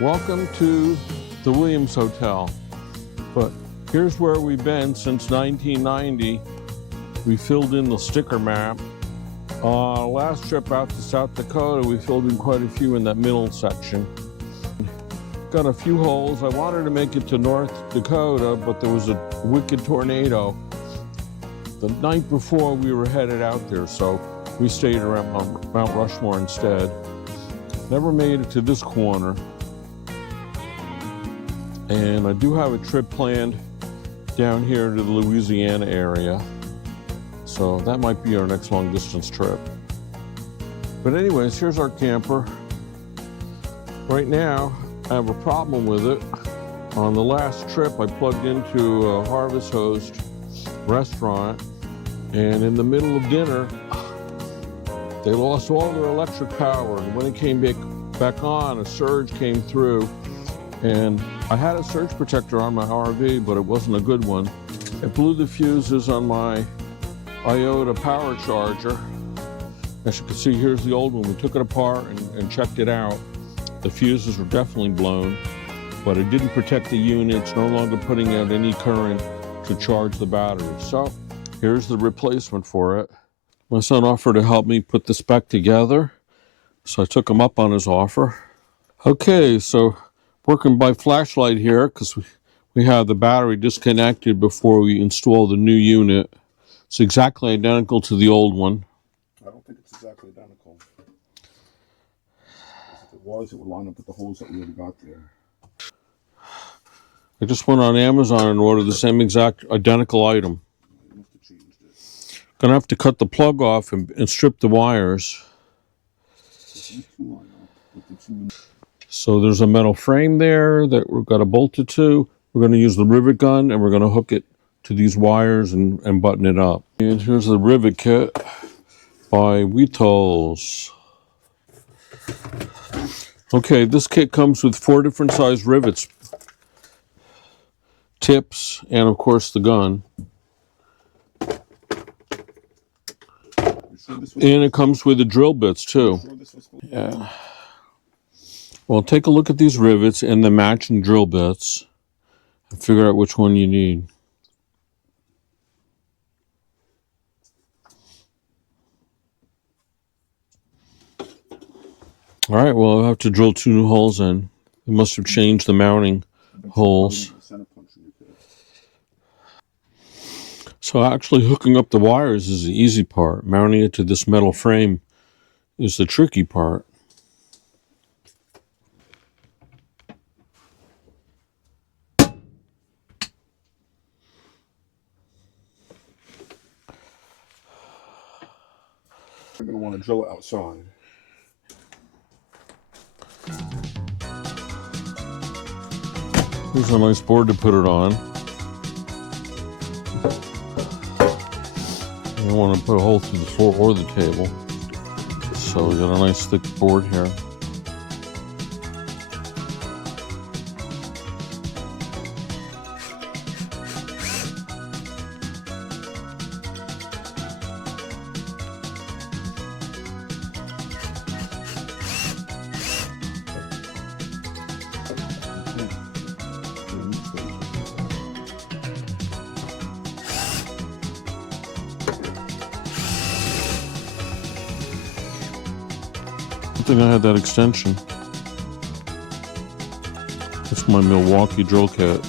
Welcome to the Williams Hotel. But here's where we've been since 1990. We filled in the sticker map. Last trip out to South Dakota, we filled in quite a few in that middle section. Got a few holes. I wanted to make it to North Dakota, but there was a wicked tornado the night before we were headed out there, so we stayed around Mount Rushmore instead. Never made it to this corner. And I do have a trip planned down here to the Louisiana area. So that might be our next long distance trip. But anyways, here's our camper. Right now, I have a problem with it. On the last trip, I plugged into a Harvest Host restaurant, and in the middle of dinner, they lost all their electric power. And when it came back on, a surge came through. And I had a surge protector on my RV, but it wasn't a good one. It blew the fuses on my Iota power charger. As you can see, here's the old one. We took it apart and checked it out. The fuses were definitely blown, but it didn't protect the unit. It's no longer putting out any current to charge the battery. So here's the replacement for it. My son offered to help me put this back together, so I took him up on his offer. Okay, so working by flashlight here because we have the battery disconnected before we install the new unit. It's exactly identical to the old one. I don't think it's exactly identical. If it was, it would line up with the holes that we already got there. I just went on Amazon and ordered the same exact identical item. You must have changed it. Gonna have to cut the plug off and strip the wires. So there's a metal frame there that we've got to bolt it to. We're going to use the rivet gun and we're going to hook it to these wires and button it up. And here's the rivet kit by Wheatles. Okay, this kit comes with 4 different size rivets, tips, and of course the gun. And it comes with the drill bits too. Yeah. Well, take a look at these rivets and the matching drill bits and figure out which one you need. All right, well, I'll have to drill 2 new holes in. They must have changed the mounting holes. So actually hooking up the wires is the easy part. Mounting it to this metal frame is the tricky part. You're going to want to drill it outside. Here's a nice board to put it on. You don't want to put a hole through the floor or the table. So we got a nice thick board here. I think I had that extension. That's my Milwaukee drill kit.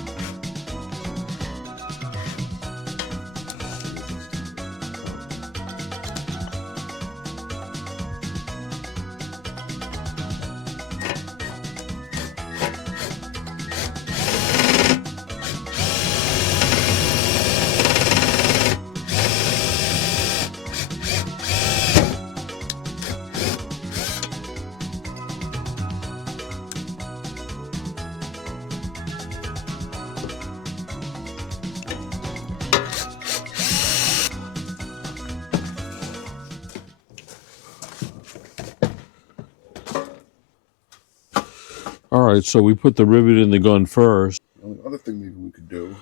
All right, so we put the rivet in the gun first. The only other thing maybe we could do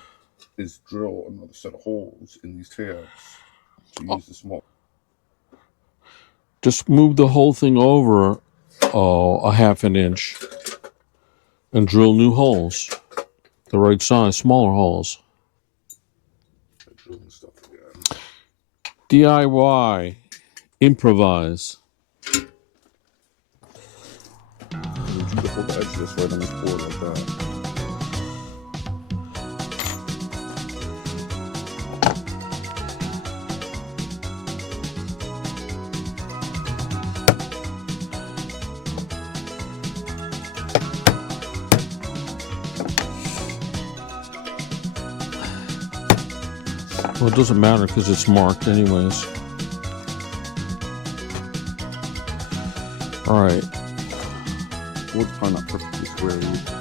is drill another set of holes in these tabs to use the small. Just move the whole thing over a half an inch. and drill new holes, the right size, smaller holes. Drilling stuff again. DIY, improvise. You should hold the edge of this right on this board like that. Well, it doesn't matter because it's marked anyways. All right. Wood's probably not perfectly square either.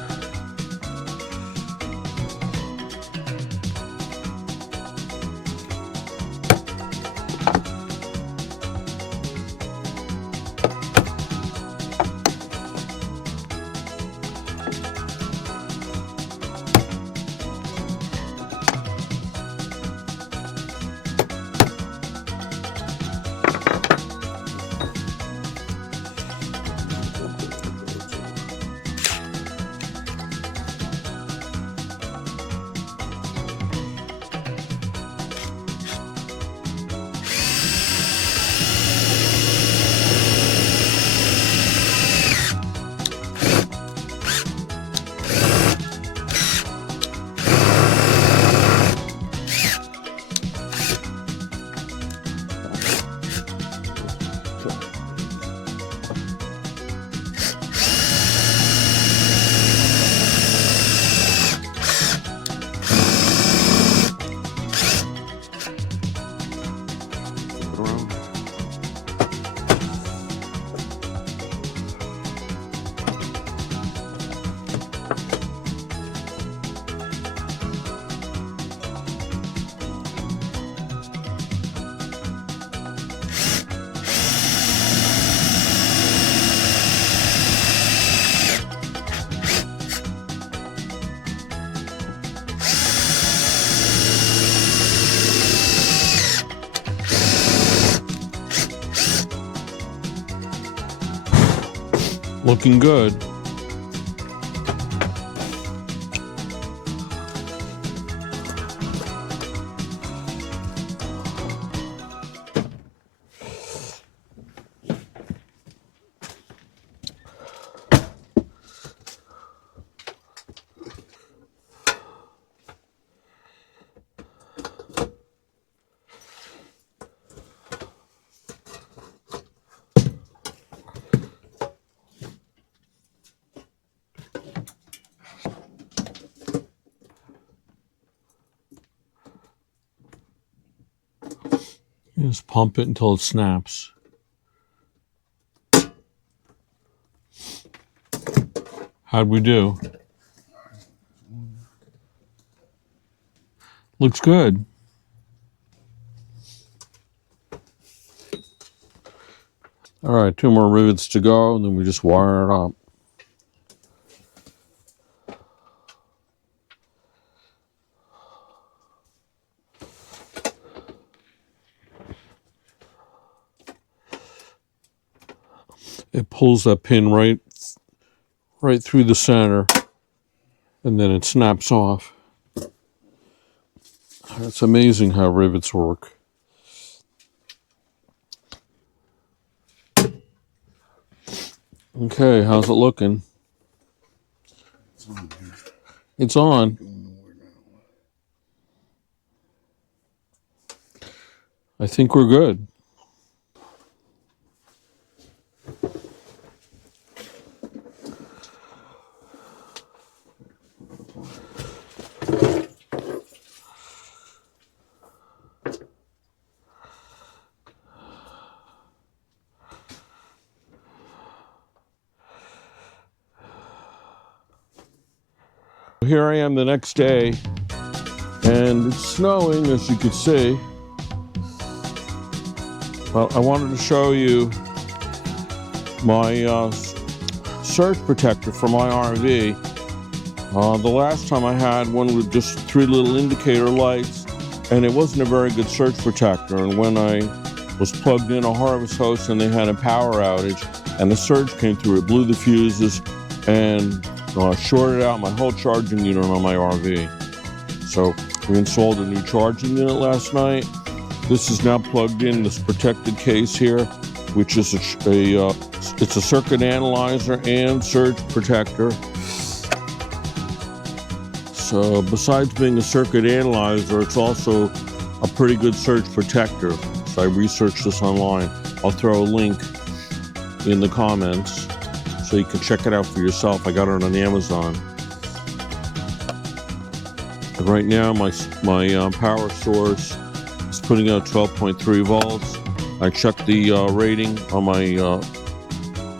Looking good. Just pump it until it snaps. How'd we do? Looks good. All right, 2 more rivets to go, and then we just wire it up. It pulls that pin right through the center, and then it snaps off. It's amazing how rivets work. Okay, how's it looking? It's on here. It's on. Going nowhere now. I think we're good. Here I am the next day, and it's snowing, as you can see. Well, I wanted to show you my surge protector for my RV. The last time I had one with just 3 little indicator lights, and it wasn't a very good surge protector. And when I was plugged in a harvest host and they had a power outage and the surge came through, it blew the fuses, and shorted out my whole charging unit on my RV. So we installed a new charging unit last night. This is now plugged in this protected case here, which is it's a circuit analyzer and surge protector. So besides being a circuit analyzer, it's also a pretty good surge protector. So I researched this online. I'll throw a link in the comments so you can check it out for yourself. I got it on Amazon. And right now my power source is putting out 12.3 volts. I checked the rating on my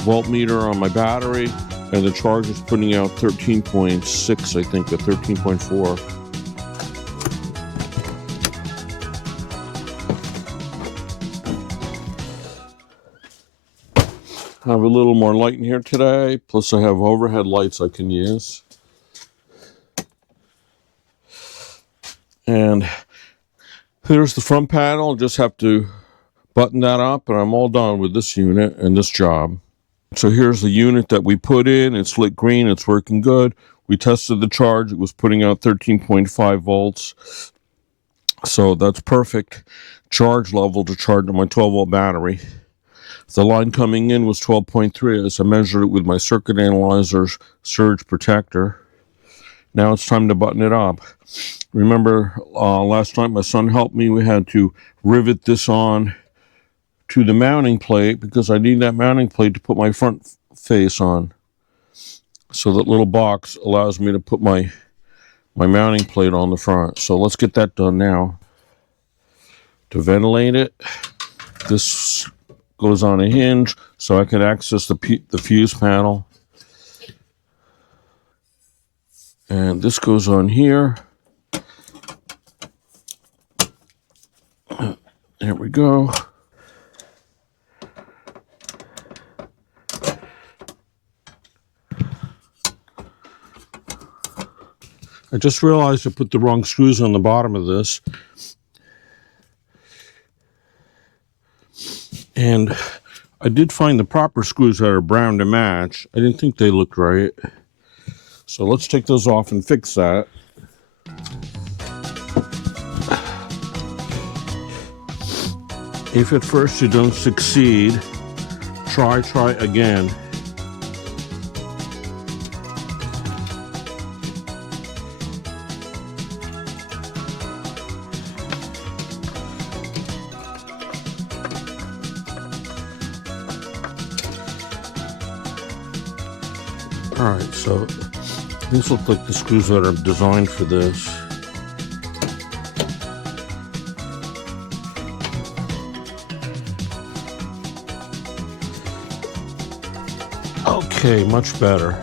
voltmeter on my battery, and the charge is putting out 13.6, I think, or 13.4. I have a little more light in here today, plus I have overhead lights I can use. And here's the front panel. Just have to button that up, and I'm all done with this unit and this job. So here's the unit that we put in. It's lit green. It's working good. We tested the charge. It was putting out 13.5 volts. So that's perfect charge level to charge my 12-volt battery. The line coming in was 12.3 as I measured it with my circuit analyzer's surge protector. Now it's time to button it up. Remember last night my son helped me. We had to rivet this on to the mounting plate because I need that mounting plate to put my front face on. So that little box allows me to put my mounting plate on the front. So let's get that done now. To ventilate it, this goes on a hinge so I can access the fuse panel. And this goes on here. There we go. I just realized I put the wrong screws on the bottom of this. And I did find the proper screws that are brown to match. I didn't think they looked right. So let's take those off and fix that. If at first you don't succeed, try again. All right, so these look like the screws that are designed for this. Okay, much better.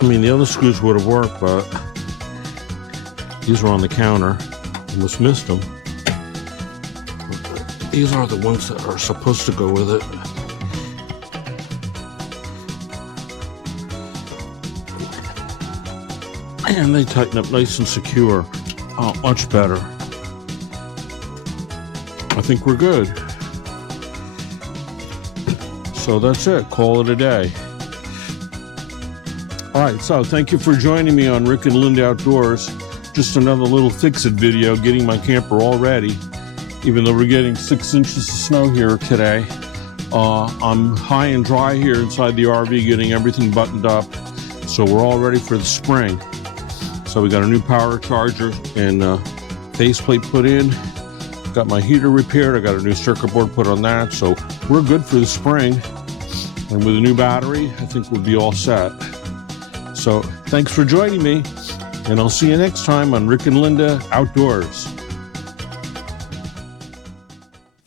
I mean, the other screws would have worked, but these were on the counter. Almost missed them. These are the ones that are supposed to go with it. And they tighten up nice and secure. Oh, much better. I think we're good. So that's it. Call it a day. All right, so thank you for joining me on Rick and Linda Outdoors. Just another little fix-it video getting my camper all ready. Even though we're getting 6 inches of snow here today, I'm high and dry here inside the RV getting everything buttoned up. So we're all ready for the spring. So we got a new power charger and faceplate put in. Got my heater repaired. I got a new circuit board put on that. So we're good for the spring. And with a new battery, I think we'll be all set. So thanks for joining me, and I'll see you next time on Rick and Linda Outdoors.